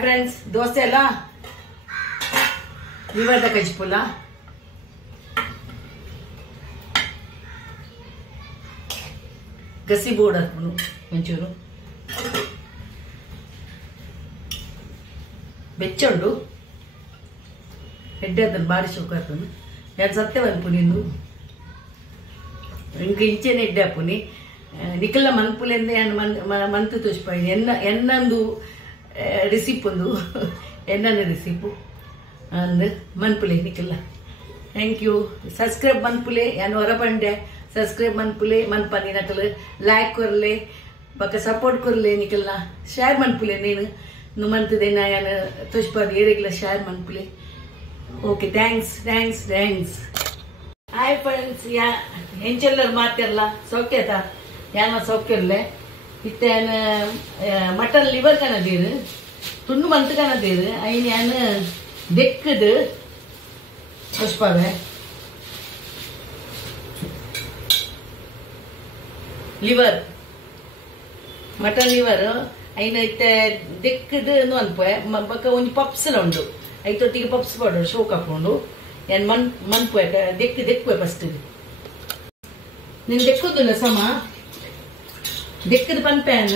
Hi friends, dosa ಅಲ್ಲ ವಿವರದ ಕಜ್ಪುಲ. ಗಸಿ board ಹಾಕ್ಬಿಡು ಒಂಚೂರು ಬೆಚ್ಚಂಡು ಹೆಡ್ಡೆ ಅದನ್ನು ಬಾರಿ ಶೋಕ ಹಾಕೋನು ಎರಡು ಸತ್ತೆ ಅನ್ಪುನಿ ಇಂದು ಇಂಕ ಇಂಚೆನೆ ಎಡ್ಡೆ ಹಾಪುನಿ ನಿಖಿಲ ಮನ್ಪುಲೆಂದೇ ಮಂತು ತುಷ್ಪಾಯಿ ಎನ್ನೊಂದು ರೆಸಿಪ್ ಒಂದು ಎನ್ನೊಂದು ರೆಸಿಪು ಅಂದು ಮನ್ಪುಲೆ ನಿಖಿಲ. Thank you. ಸಬ್ಸ್ಕ್ರೈಬ್ ಮನ್ಪುಲೆ ಯಾನು ಹೊರಬಂಡೆ ಸಬ್ಸ್ಕ್ರೈಬ್ ಮನ್ಪುಲೆ ಮನ್ಪನಿ ನಕಲು ಲೈಕ್ ಕೊರ್ಲೆ ಬಕ್ಕ ಸಪೋರ್ಟ್ ಕೊರ್ಲೆ ನಿಖಿಲ್ನ ಶೇರ್ ಮನ್ಪುಲೆ ನೀನು ಮಂತದೆ ನಾ ಯಾನು ತುಷ್ಪಾದಿ ಏರೆಗ್ಲ ಶೇರ್ ಮನ್ಪುಲೆ. Okay, thanks thanks thanks. Hi friends, ಎಂಚೆಲ್ಲರು ಮಾತಿರಲ್ಲ ಸೌಖ್ಯತ ಯಾನ ಸೌಖ್ಯಲ್ಲೇ ಇತ್ತ ಮಟನ್ ಲಿವರ್ ಕನದೀರು ತುಂಡು ಮಂತ್ ಕನದೀರು ಅಯ್ಯ ಯಾನು ಬೆಕ್ಕದು ಪುಷ್ಪವೇ ಲಿವರ್ ಮಟನ್ ಲಿವರ್ ಐನ ಇತ್ತ ದೆಕ್ಕದು ಅನ್ಪೆ ಬಕ್ಕ ಒಂಜಿ ಪಪ್ಸ್ಲ ಉಂಡು ಐತೊಟ್ಟಿಗೆ ಪಪ್ಸ್ ಪೌಡರ್ ಶೋಕ್ ಹಾಕೊಂಡು ಏನ್ ಮನ್ಪೆ ದೆಕ್ಕುವೆ ಫಸ್ಟ್ ನೀನು ದೆಕ್ಕುದಿಲ್ಲ ಸಮ ದೆಕ್ಕದು ಪನ್ಪೇನ್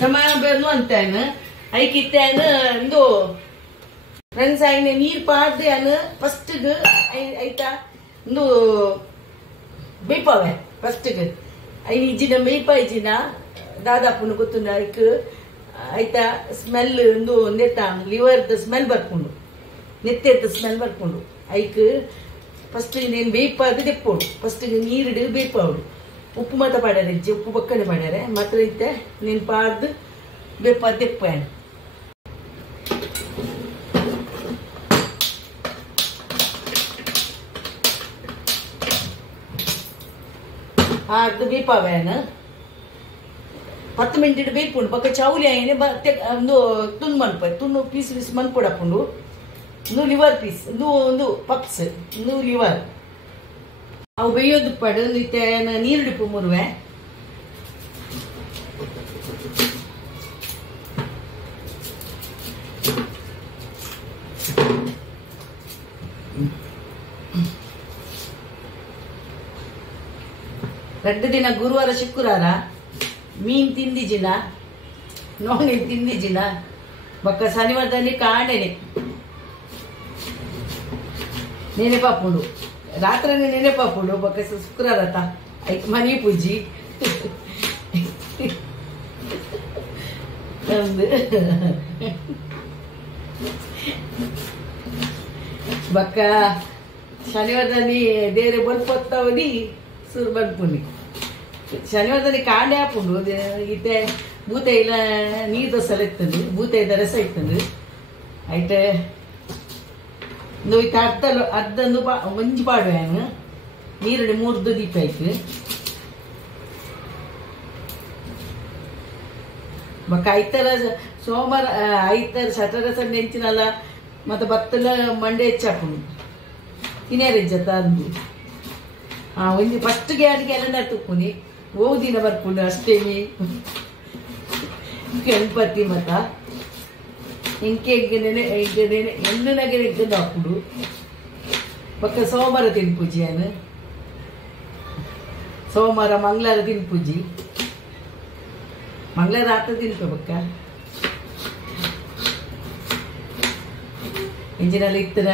ಸಮಯ ಬೇನು ಅಂತೇನು ಐಕಿತ್ತೇನು ಇಂದು ಫ್ರೆಂಡ್ಸ್ ಐನ ನೀರು ಪಾಡ್ದೆ ಅನು ಫಸ್ಟ್ಗೆ ಐತಾ ಇಂದು ಬೇಯ್ಪವೆ ಫಸ್ಟ್ಗೆ ಐನ ಇಜ್ಜಿನ ಬೇಯ್ಪ ಇಜ್ಜಿನ ದಾದಾಪುನು ಗೊತ್ತುಂಡು ಐಕ್ ಐತಾ ಸ್ಮೆಲ್ ಇಂದು ನೆತ್ತ ಲಿವರ್ದ ಸ್ಮೆಲ್ ಬರ್ಕೊಂಡು ನೆತ್ತೆದ ಸ್ಮೆಲ್ ಬರ್ಕೊಂಡು ಐಕ್ ಫಸ್ಟ್ ನೀನು ಬೇಯ್ಪದು ದೆಪ್ಪೋಡು ಫಸ್ಟ್ಗೆ ನೀರಿಡು ಬೇಯ್ಪವಳು ಉಪ್ಪು ಮಾತ್ರ ಪಾಡ್ಯಾರ ಇಜ್ಜಿ ಉಪ್ಪು ಬಕ್ಕನೆ ಮಾಡ್ಯಾರೆ ಮಾತ್ರ ಇತ್ತೆ ನೀನು ಪಾಡ್ದು ಬೇಪ ದೆಪ್ಪ ಆಡ್ದು ಬೇಪವೇನ 10 ಮಿನಿಟ್ ಬೇಯ್ಪುಂಡು ಪಕ್ಕ ಚೌಲಿ ಆಯ್ನೆ ಒಂದು ತುಂಡು ಮನ್ಪ ತುಂಡು ಪೀಸ್ ಮನ್ಪೊಡಾಪುಂಡು ಇನ್ನು ಲಿವರ್ ಪೀಸ್ ಒಂದು ಪಪ್ಸ್ ಇನ್ನು ಲಿವರ್ ಅವು ಬೇಯೋದು ಪಡು ಇತ್ತೆ ನೀರು ಡಿಪ್ಪು ಮುರುವೆ ಎರಡು ದಿನ ಗುರುವಾರ ಶುಕ್ರವಾರ ಮೀನ್ ತಿಂದಿಜಿನ ನೋನ್ ತಿಂದಿಜಿನ ಬಕ್ಕ ಶನಿವಾರದಲ್ಲಿ ಕಾಣೆನೆ ನೆನೆಪಾಪುಂಡು ರಾತ್ರಿ ನೆನೆಪಾಪುಂಡು ಬಕ್ಕ ಶುಕ್ರವಾರ ಮನಿ ಪೂಜಿ ಬಕ್ಕ ಶನಿವಾರದಲ್ಲಿ ದೇರೆ ಬಲ್ಪೊತ್ತವನಿ ಸುರು ಬಲ್ಪುನಿ ಶನಿವಾರದಲ್ಲಿ ಕಾಂಡೆ ಹಾಪುಂಡು ಇತ್ತೆ ಬೂತ ಇಲ್ಲ ನೀರು ದೋಸೆ ಇರ್ತದೆ ಬೂತ ಇದ್ದ ರಸ ಇರ್ತದೆ ಆಯ್ತೆ ಇತ್ತ ಅರ್ಧಂದು ಒಂಜಿ ಪಾಡುವೇನು ನೀರಡಿ 3 ದೀಪ ಆಯ್ತು ಬಕ್ಕ ಐತರ ಸೋಮವಾರ ಐತರ ಸಟರ ಸಂಡೆ ಹೆಂಚಿನಲ್ಲ ಮತ್ತೆ ಬತ್ತಲ ಮಂಡೆ ಹೆಚ್ಚಾಪುಂಡು ತಿನ್ಯಾರೆಜ್ಜತ್ತ ಅಂದು ಒಂಜಿ ಫಸ್ಟ್ಗೆ ಅಡಿಗೆ ಎಲ್ಲ ತುಪ್ಪುನಿ ದಿನ ಬರ್ಪುಂಡು ಅಷ್ಟೇನಿ ಗಣಪತಿ ಮತ ಇಂಕೆ ಎಣ್ಣೆನಾಗೆ ಇದ್ದದ್ದು ಹಾಕುಡು ಪಕ್ಕ ಸೋಮವಾರ ತಿನ್ಪೂಜಿ ಅನು ಸೋಮವಾರ ಮಂಗಳವಾರ ತಿನ್ಪೂಜಿ ಮಂಗಳವಾರ ರಾತ್ರಿ ತಿನ್ಪ ಪಕ್ಕ ಇಂಜಿನಲ್ಲಿ ಇತ್ತನ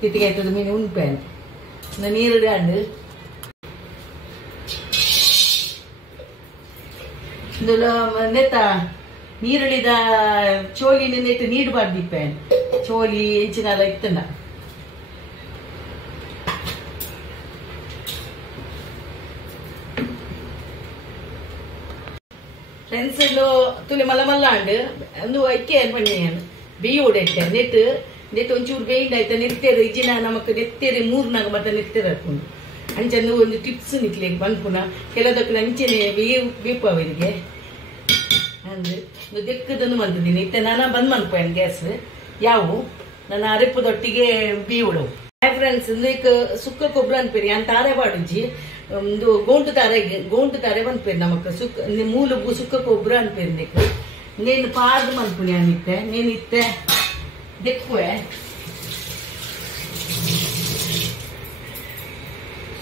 ತಿತ್ತಿಗೆ ಆಯ್ತದ ಮೀನು ಉಣ್ಪೇನು ನೀರು ಆಂಡು ನೆತ್ತ ನೀರುಳಿದ ಚೋಲಿ ನೆಟ್ಟು ನೀಡಬಾರ್ದಿಪ್ಪೆ ಚೋಲಿ ಎಂಚಿನಲ್ಲ ಇತ್ತನ ಫ್ರೆಂಡ್ಸ್ ತುಲೆ ಮಲ್ಲ ಮಲ್ಲ ಅಂಡ್ ಒಂದು ಐಕೆ ಏನು பண்ணி ಬೇಯಿ ಹೊಡೆಯುತ್ತೆ ನೆಟ್ಟು ಒಂಚೂರು ಬೇಯಿಂದ ಆಯ್ತಾ ನೆತ್ತೇರು ಇಜಿನ ನಮಕ್ ನೆತ್ತೇರಿ ಮೂರ್ನಾಗ ಮತ್ತೆ ನೆತ್ತೇರು ಹಾಕೊಂಡು ಅಂಚಂದು ಒಂದು ಟಿಪ್ಸ್ ನಿಕ್ಲಿಕ್ಕೆ ಬಂದ್ಪುನ ಕೆಲದಕ್ಕೆ ಅಂಚೆನೆ ಬೇಪು ಅವರಿಗೆ ಅಂದ್ರೆ ದೆಕ್ಕದನ್ನು ಬಂದಿದ್ದೀನಿ ಇತ್ತೆ ನಾನು ಬಂದ್ ಮನ್ಪೋಯನ್ ಗ್ಯಾಸ್ ಯಾವು ನನ್ನ ಅರೆಪ್ಪದೊಟ್ಟಿಗೆ ಬೇಯಿಡು ಫ್ರೆಂಡ್ಸ್ ಇಂದಕ್ಕೆ ಸುಕ್ಕ ಕೊಬ್ಬರ ಅನ್ಪೇರಿ ಅಂತ ತಾರೆ ಬಾಡುಜಿ ಒಂದು ಗೋಂಟು ತಾರೆ ಬಂದ್ಪೇರಿ ನಮಕ್ ಸುಕ್ಕ ಮೂಲ ಸುಕ್ಕ ಕೊಬ್ಬರ ಅನ್ಪೇರಿ ನೆಕ್ ನೇನು ಪಾರ್ದು ಮನ್ಪುನಿ ಅನಿತ್ತೆ ನೇನಿತ್ತೆ ದೆಕ್ಕುವೆ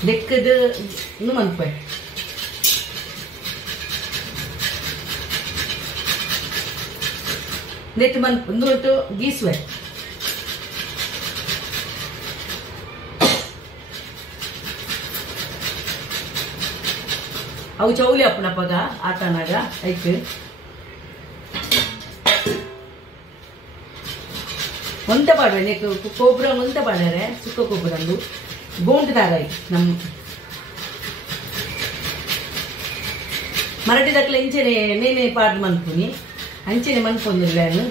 ದೆಕ್ಕದು ಇನ್ನು ಮನ್ಪೆ ನೆಟ್ಟು ಮನ್ಪು ಗೀಸುವೆ ಅವು ಚೌಲಿ ಅಪ್ಪನಪ್ಪಗ ಆತನಾಗ ಐತೆ ಒಂತ ಪಾಡ್ವೆ ನೆಕ್ ಕೊಬ್ಬರ ಒಂತ ಪಾಡ್ಯಾರೆ ಸುಕ್ಕ ಕೊಬ್ಬರಂದು ಗೋಂಟು ದಾರಾಯಿ ನಮ್ಮ ಮರಾಠಿ ದಕ್ಕಲೆ ಇಂಚೆನೆ ನೇನೆ ಪಾಡ್ದು ಮನ್ಪುನಿ ಅಂಚೆನೆ ಮನ್ಪೊಂದಿಲ್ಲ ನಾನು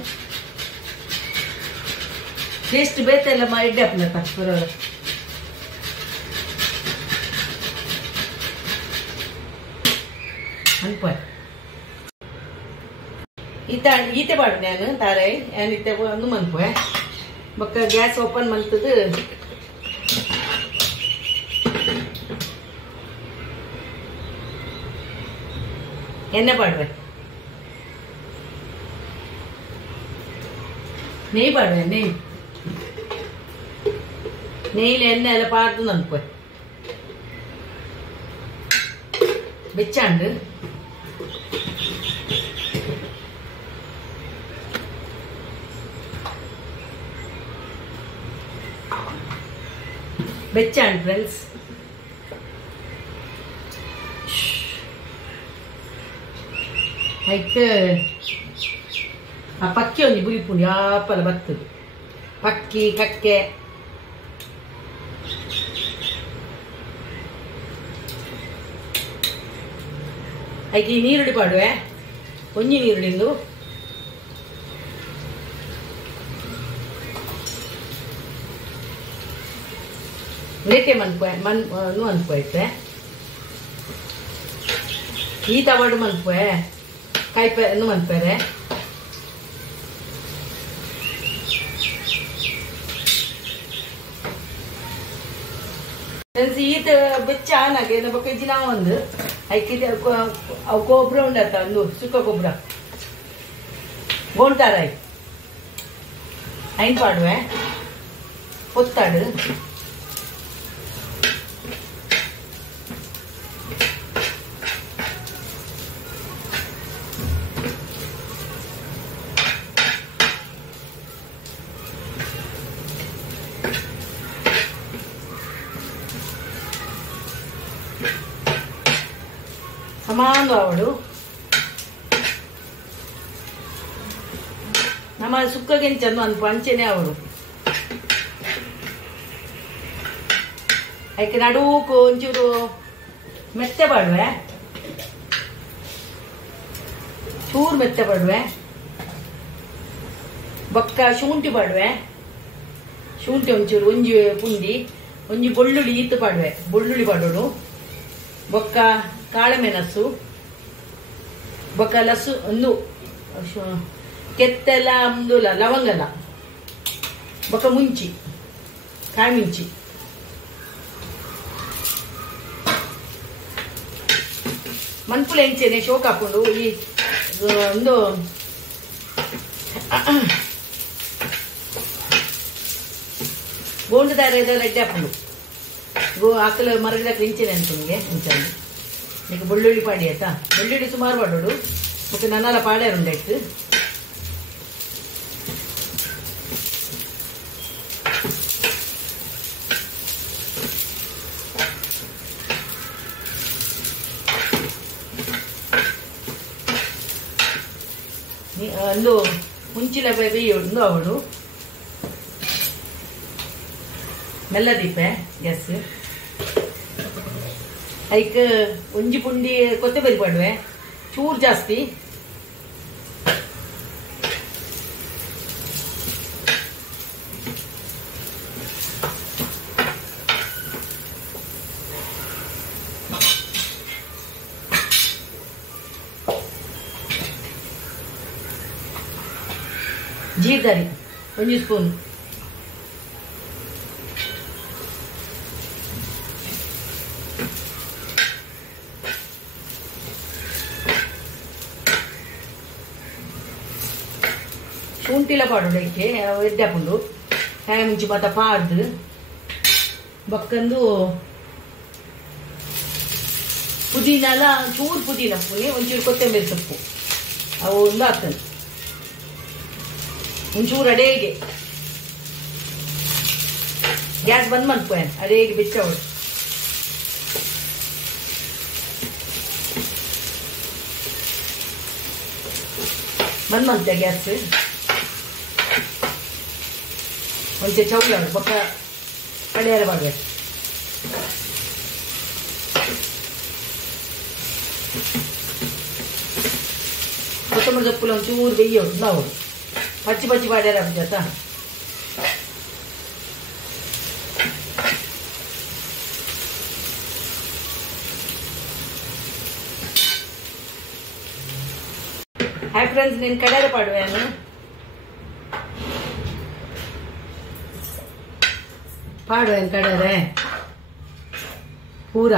ಟೇಸ್ಟ್ ಬೇತೆಲ್ಲ ಎಡ್ಡೆ ಅಪ್ಪನಪ್ಪ ಬರೋರ ಅನ್ಪ ಈತೆ ಪಾಡು ನಾನು ತಾರಾಯಿ ಏನಿತ್ತೆ ಒಂದು ಮನ್ಪೆ ಬೊಕ್ಕ ಗ್ಯಾಸ್ ಓಪನ್ ಮಲ್ತದು ಎಣ್ಣೆ ಪಾಡ್ವೆ ನೆಯ್ ಪಾಡ್ವೆ ನೆಯ್ಲಿ ಎಣ್ಣೆ ಎಲ್ಲ ಪಾಡ್ದು ನನ್ಪೆ ಬೆಚ್ಚಾಂಡು ಬೆಚ್ಚಾಂಡು ಫ್ರೆಂಡ್ಸ್ ಆಯ್ತು ಆ ಪಕ್ಕಿ ಒಂದು ಬುಲಿಪುಂಡಿ ಯಾಪಲ ಬರ್ತದೆ ಪಕ್ಕಿ ಕಕ್ಕೆ ಆಯ್ಕೆ ಈ ನೀರುಳ್ಳಿ ಪಾಡುವೆ ಒಂಜಿ ನೀರುಳ್ಳಿಂದು ರೇಟೆ ಮನ್ಪೋಯ್ತೆ ಈ ತವಾಡು ಮನ್ಪೋಯ್ ಕಾಯಿಪೆ ಮನ್ಪೇರೆ ಈತ ಬೆಚ್ಚ ಆನಾಗೆ ನಮ್ಮ ಕೆಜಿ ನಾವು ಒಂದು ಐಕಿದೆ ಅವು ಕೊಬ್ಬರ ಉಂಡತ್ತ ಒಂದು ಸುಕ್ಕ ಕೊಬ್ಬರ ಗೋಣ್ತಾರಾಯ್ ಐನ್ ಪಾಡುವೆ ಒತ್ತಾಡು ಸಮಾನ ಅವಳು ನಮ್ಮ ಸುಕ್ಕಗೆಂಚನ್ನು ಅನ್ಪ ಅಂಚೆನೆ ಅವಳು ಆಯ್ಕೆ ನಡುಕು ಒಂಚೂರು ಮೆತ್ತೆ ಪಾಡುವೆ ಚೂರು ಮೆತ್ತೆ ಪಾಡುವೆ ಬೊಕ್ಕ ಶುಂಠಿ ಪಾಡುವೆ ಶುಂಠಿ ಒಂಚೂರು ಒಂಜಿ ಪುಂಡಿ ಒಂಜಿ ಬೆಳ್ಳುಳ್ಳಿ ಈತು ಪಾಡುವೆ ಬೆಳ್ಳುಳ್ಳಿ ಪಾಡೋಡು ಬೊಕ್ಕ ಕಾಳೆ ಮೆಣಸು ಬೊಕ್ಕ ಲಸು ಒಂದು ಕೆತ್ತೆಲ್ಲ ಒಂದು ಲವಂಗಲ ಬೊಕ್ಕ ಮುಂಚಿ ಕಾಯಿ ಮುಂಚಿ ಮನ್ಪುಲ ಎಂಚೆನೆ ಶೋಕ್ ಹಾಕೊಂಡು ಈ ಒಂದು ಗೋಂಡದಾರ ರೆಡ್ಡಿ ಹಾಕೊಂಡು ಆಕಲ ಮರಗಿಡಕ್ಕೆ ಇಂಚೆನೆ ಅನ್ಕೊಂಡೆ ಮುಂಚೆ ಈಗ ಬೆಳ್ಳುಳ್ಳಿ ಪಾಡಿ ಆಯ್ತಾ ಬೆಳ್ಳುಳ್ಳಿ ಸುಮಾರು ಪಾಡೋಡು ಮತ್ತೆ ನನ್ನೆಲ್ಲ ಪಾಡ್ಯಾರ ಉಂಡಾಯ್ತು ಒಂದು ಮುಂಚಿನ ಬೇಯಿಡು ಅವಳು ಮೆಲ್ಲ ದೀಪೆ ಗ್ಯಾಸ್ ಐಕ್ ಒಂಜಿ ಪುಂಡಿ ಕೊತ್ತಂಬರಿ ಪಾಡುವೆ ಚೂರು ಜಾಸ್ತಿ ಜೀರಿಗೆ ಒಂದು ಸ್ಪೂನ್, ಶುಂಠಿಲ ಪಾಡು ಇದಕ್ಕೆ ಎಡ್ಡಾಪುಂಡು ಕಾಯಿ ಮುಂಚೆ ಮಾತ ಪಾಡ್ದು ಬಕ್ಕಂದು ಪುದೀನ ಎಲ್ಲ ಚೂರು ಪುದೀನ ಪುನಿ ಒಂಚೂರು ಕೊತ್ತಂಬರಿ ಸೊಪ್ಪು ಅವು ಒಂದು ಹಾಕ್ತಾನೆ ಒಂಚೂರು ಅಡೇಗೆ ಗ್ಯಾಸ್ ಬಂದ್ ಮಾಡ್ಕೊ ಅಡೇಗೆ ಬೆಚ್ಚವಳು ಬಂದ್ ಮಾಡ್ತೆ ಗ್ಯಾಸ್ ಒಂಚೆ ಚೌಲ ಬೊಕ್ಕ ಕಡೆಯಾರ ಮಾಡ್ಬೇಕು ಕೊತ್ತಂಬರಿ ಸೊಪ್ಪುಲ ಒಂಚೂರು ಬೆಯ್ಯೋದು ನಾವು ಪಚ್ಚಿ ಪಚ್ಚಿ ಮಾಡ್ಯಾರ ಆಗುತ್ತಾ ಹಾಯ್ ಫ್ರೆಂಡ್ಸ್ ನೀನು ಕಡೆಯಾರ ಪಾಡುವೆ ನಾನು ಪಾಡುವೆ ಕಡೆಯಾರೆ ಪೂರ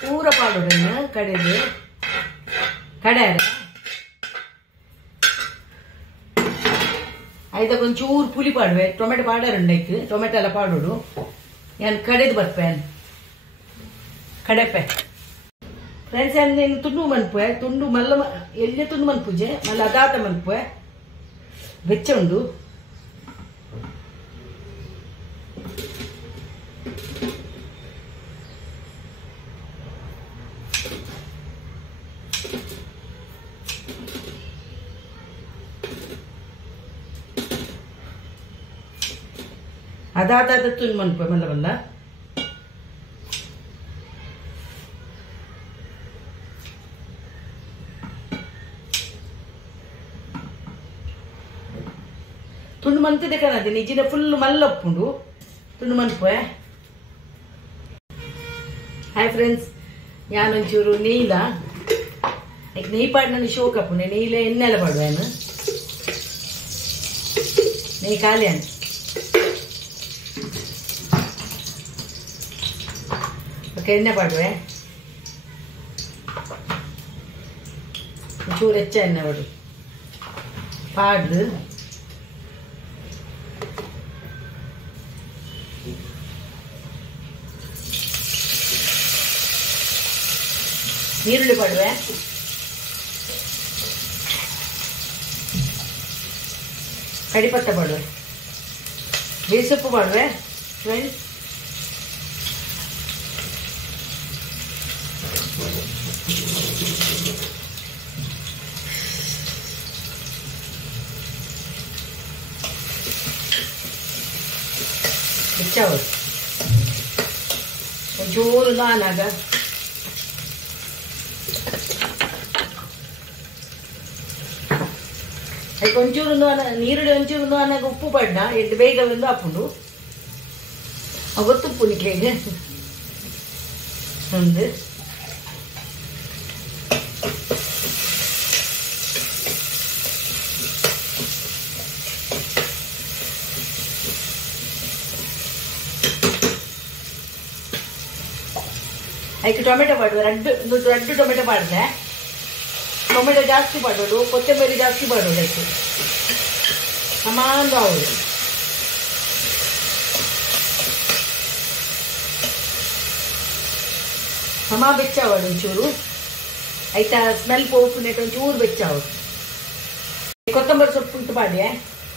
ಪೂರ ಪಾಡುವೆ ಕಡೆದು ಕಡೆಯಾರೆ ಆಯ್ತಾ ಒಂಚೂರು ಪುಲಿ ಪಾಡುವೆ ಟೊಮೆಟೊ ಪಾಡಾರುಂಡೈತು ಟೊಮೆಟೊ ಎಲ್ಲ ಪಾಡೋಡು ನಾನು ಕಡೆದು ಬರ್ಪೆ ಕಡೆಪೆ ಫ್ರೆಂಡ್ಸ್ నేను ತುಂಡು ಮನ್ಪೆ ತುಂಡು ಮಲ್ಲ ಎಲ್ಲಿ ತುಂಡು ಮನ್ಪುಜೆ ಮಲ್ಲ ಅದಾತ ಮನ್ಪೆ ಬೆಚ್ಚ ಉಂಡು ಅದಾದ ತುಂಡು ಮನ್ಪೆ ಮಲ್ಲ ಮಲ್ಲ ತುಂಡು ಮನ್ತಿದೆ ಕಣದೆ ನಿಜಿನ ಫುಲ್ ಮಲ್ಲಪ್ಪುಂಡು ತುಂಡು ಮನ್ಪೆ ಹಾಯ್ ಫ್ರೆಂಡ್ಸ್ ഞാനൊഞ്ചൂರು നെയ്യില നെയ്യ് പാടുന്ന ഷോക്കപ്പുണ്ടെ നെയ്യിലെ എണ്ണല പാടുവാണ് നെയ്യ് കാലിയാണ് ഓക്കെ എണ്ണ പാടുവേ ಒಂಚೂರು ಹೆಚ್ಚ ಎಣ್ಣೆ ಪಾಡು ಪಾಡ್ದು ನೀರುಳ್ಳಿ ಪಾಡುವೆ ಕಡಿಪತ್ತ ಪಾಡುವೆ ಬೇಸೊಪ್ಪು ಪಾಡುವೆ ಫ್ರೆಂಡ್ಸ್ ಹೆಚ್ಚಾವು ಒಂಚೂರು ನಾನಾಗ ಅದಕ್ಕೆ ಒಂಚೂರು ನೀರುಳ್ಳಿ ಒಂಚೂರು ನಾನಾಗ ಉಪ್ಪು ಪಡ್ಡ ಎದ್ದು ಬೇಗ ಒಂದು ಹಾಕೊಂಡು ಗೊತ್ತುಪ್ಪು ನಿಕ್ಲಿಗೆ ಒಂದು ಅದಕ್ಕೆ ಟೊಮೆಟೊ ಪಾಡುವ ಎರಡು ಟೊಮೆಟೊ ಪಾಡಿದೆ ಟೊಮೆಟೊ ಜಾಸ್ತಿ ಪಾಡೋದು ಕೊತ್ತಂಬರಿ ಜಾಸ್ತಿ ಪಾಡೋದು ಅದಕ್ಕೆ ಸಮಾನ ಅವಳು ಸಮ ಬೆಚ್ಚಾವಳು ಒಂಚೂರು ಆಯ್ತಾ ಸ್ಮೆಲ್ ಪೋಪು ನೆಟ್ ಒಂಚೂರು ಬೆಚ್ಚಾವಳು ಕೊತ್ತಂಬರಿ ಸೊಪ್ಪು ಉಂಟು ಪಾಡ್ದೆ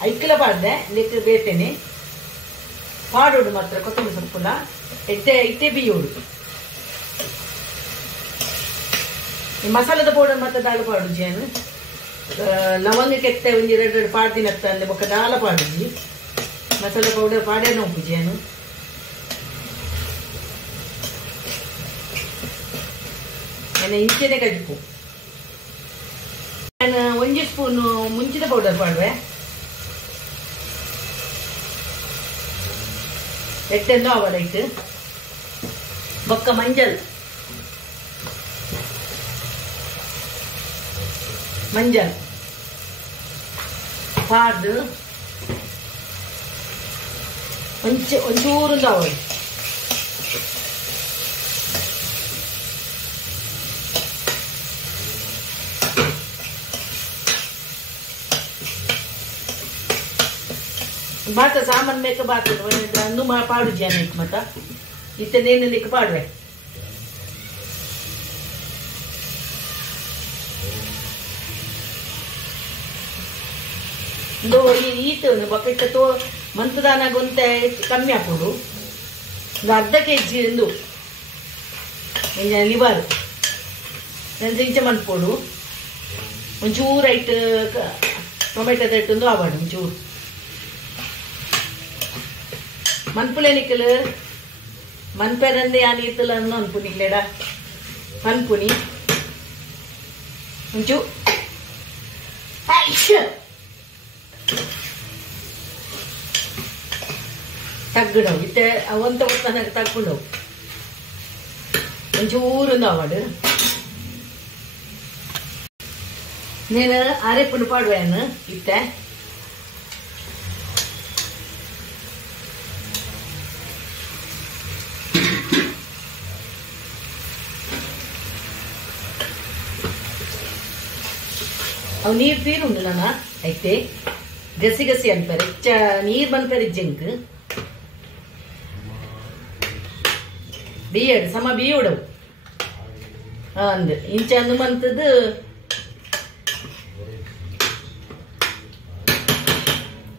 ಐಕ್ಲ ಪಾಡ್ದೆ ಲೆಕ್ಕ ಬೇತೇನೆ ಪಾಡೋಡು ಮಾತ್ರ ಕೊತ್ತಂಬರಿ ಸೊಪ್ಪುನ ಇಟ್ಟೆ ಬಿಯೋಡು ಮಸಾಲದ ಪೌಡರ್ ಮತ್ತೆ ದಾಳ ಪಾಡುಜಿ ಏನು ಲವಂಗಕ್ಕೆ ಎತ್ತೆ ಒಂದು ಎರಡು ಪಾಡ್ದಿನ ಅಂದ್ರೆ ಬೊಕ್ಕ ದಾಳ ಪಾಡುಜಿ ಮಸಾಲ ಪೌಡರ್ ಪಾಡೇನ ಉಪ್ಪುಜಿ ಏನು ಇಂಚೆನೆ ಕಜಿಪು ನಾನು 1 ಸ್ಪೂನು ಮುಂಚಿನ ಪೌಡರ್ ಪಾಡುವೆ ಎಟ್ಟೆಂದು ಅವಲೈಟ್ ಬೊಕ್ಕ ಮಂಜಲ್ ಪಾಡ್ದು ಒಂಚೂರು ಅವಳು ಬಾತ ಸಾಮಾನು ಬೇಕ ಬಾತ ಅಂದು ಪಾಡು ಜಾನ ಮತ್ತ ಇತ್ತನೇನಲಿಕ್ಕೆ ಪಾಡುವೆ ಈತು ಬಕೆಟ್ ತೋ ಮಂತದಾನ ಗೊಂತೆ ಕಮ್ಮಿ ಹಾಕೋದು ಒಂದು ಅರ್ಧ kg ಎಂದು ಲಿವರ್ ಒಂದು ಇಂಚ ಮನ್ಪೋಡು ಒಂಚೂರು ಐಟ್ ಟೊಮೆಟೊದ ಇಟ್ಟೊಂದು ಆವಾಡು ಒಂಚೂರು ಮನ್ಪುಲೆ ನಿಕ್ಕಲು ಮನ್ಪೇರಂದೆ ಯಾನ್ ಇತ್ತಲ್ಲ ಅನ್ನೋ ಅನ್ಪುನಿಕ್ಲೇಡ ಮನ್ಪುನಿ ಒಂಚೂ ತಗ್ಗಿಡವು ಇತ್ತೆ ಅವಂತ ನನಗೆ ತಗ್ಕೊಂಡವು ಒಂಚೂರು ಆವಾಡು నేను అరెప్పుడు పాడువాను ఇత్తే ಅವು ನೀರು ತೀರುಂಡು ನಾನ ಐತೆ ಗಸಿ ಗಸಿ ಅನ್ಪೇರೆ ನೀರು ಬಂದ್ಪೇರೆ ಜಂಕ್ ಬಿಯಡ್ ಸಮ ಬಿಯೋಡವು ಅಂದ್ ಇಂಚ ಅಂದು ಮಂತದ್ದು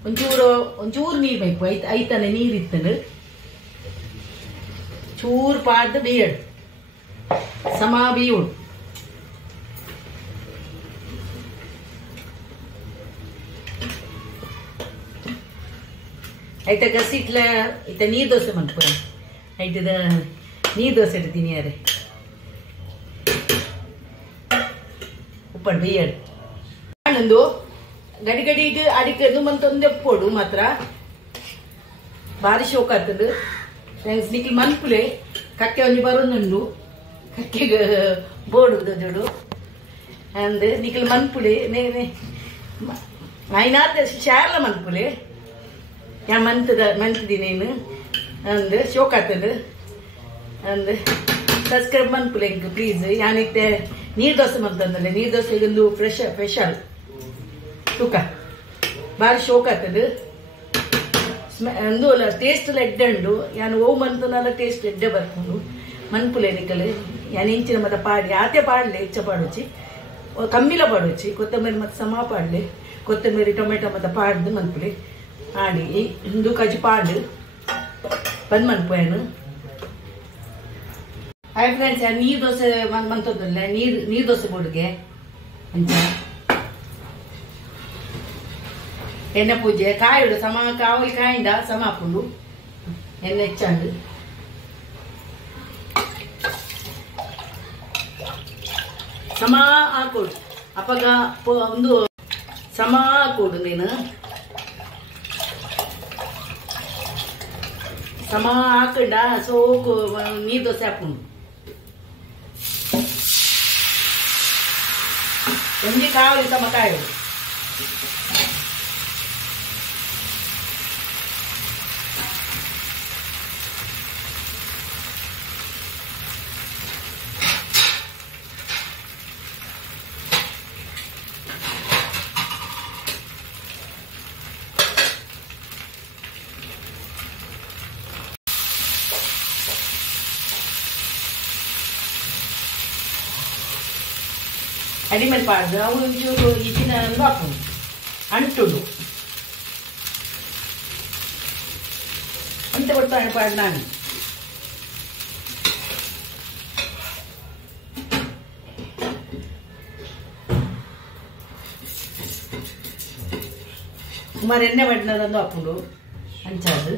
ಒಂಚೂರು ನೀರು ಬೇಕು ಐತಾನೆ ನೀರು ಇತ್ತನು ಚೂರು ಪಾಡ್ದು ಬಿಯಡ್ ಸಮ ಬಿಯೋಡು ಐತ ಗಸಿ ಇಟ್ಲ ಐತ ನೀರು ದೋಸೆ ಮಾಡ್ಕೊ ಐತದ ನೀರು ದೋಸೆ ಇಡ್ತೀನಿ ಯಾರೇ ಉಪ್ಪಡ್ ಬಿಯಡ್ ನಂದು ಗಡಿ ಗಡಿ ಇದು ಅಡಿಕೆ ಮಂತೊಂದು ಎಪ್ಪೋಡು ಮಾತ್ರ ಭಾರಿ ಶೋಕ ಆಗ್ತದೆ ನಿಕ್ಲಿ ಮನ್ಪುಲೆ ಕಕ್ಕೆ ಒಂಜಿ ಬರೋನುಂಡು ಕಕ್ಕೆಗೆ ಬೋಡು ಜೋಡು ಅಂದ್ ನಿಕ್ಲಿ ಮನ್ಪುಲೆ ಐನಾದ ಶಾರ್ಲ ಮನ್ಪುಲೆ ಯಾ ಮಂತದೀನೇನು ಅಂದ್ ಶೋಕ ಆಗ್ತದೆ ಅಂದ್ ಸಬ್ಸ್ಕ್ರೈಬ್ ಮನ್ಪುಲೆ ಪ್ಲೀಸ್ ಯಾನಿತ್ತೆ ನೀರು ದೋಸೆ ಮಂತಂದ್ರೆ ನೀರು ದೋಸೆ ಒಂದು ಸ್ಪೆಷಲ್ ತೂಕ ಭಾರಿ ಶೋಕ ಆಗ್ತದೆ ಒಂದು ಟೇಸ್ಟ್ ಎಡ್ಡೆಂಡು ಯಾನು ಓ ಮಂತನಲ್ಲ ಟೇಸ್ಟ್ ಎಡ್ಡೆ ಬರ್ಕೊಂಡು ಮನ್ಪುಲೆ ನಿಕ್ಕಲು ಯಾನು ಇಂಚಿನ ಮತ್ತೆ ಪಾಡಿ ಆತೆ ಪಾಡಲೆ ಹೆಚ್ಚ ಪಾಡೋಚಿ ಕಮ್ಮಿಲ ಪಾಡೋಚಿ ಕೊತ್ತಂಬರಿ ಮತ್ತೆ ಸಮ ಪಾಡಲೆ ಕೊತ್ತಂಬರಿ ಟೊಮೆಟೊ ಮತ್ತೆ ಪಾಡ್ದು ಮನ್ಪುಲೆ ಆಡಿ ಹಿಂದು ಕಜಿ ಪಾಡು ಬಂದ್ ಮನ್ಪೋಯನು ಹಾಯ್ ಫ್ರೆಂಡ್ಸ್ ಯಾರು ನೀರು ದೋಸೆ ಮಂತದ್ದಲ್ಲ ನೀರು ದೋಸೆ ಬೋರ್ಡ್ಗೆ ಅಂಚ ಎಣ್ಣೆ ಪೂಜೆ ಕಾಯಿಡು ಸಮ ಕಾವಲಿ ಕಾಯಿಂದ ಸಮ ಹಾಕೊಂಡು ಎಣ್ಣೆ ಹೆಚ್ಚಂಡು ಸಮ ಹಾಕೋಡು ಅಪ್ಪಗ ಒಂದು ಸಮ ಹಾಕೋಡು ನೀನು ಸಮ ಹಾಕೊಂಡ ಸೋಕು ನೀರು ದೋಸೆ ಹಾಕೊಂಡು ಒಂಜಿ ಕಾವಲಿ ಸಮ ಕಾಯಿಡು ಅಡಿಮೇಲೆ ಪಾಡ್ದು ಅವು ಒಂಚೂರು ಈಚಿನ ಹಾಕೊಂಡು ಅಂಟುಡು ಅಂತ ಕೊಡ್ತಾನೆ ಪಾಡ್ ನಾನು ಸುಮಾರು ಎಣ್ಣೆ ಬಡ್ನದಂದು ಹಾಕೊಂಡು ಅಂಚಾದು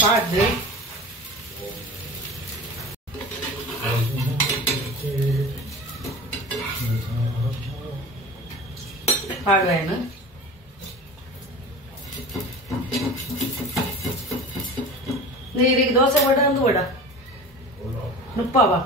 பாடு பாடுவேன்னு நீருக்கு தோசை வடை வந்து வடை நுப்பாவா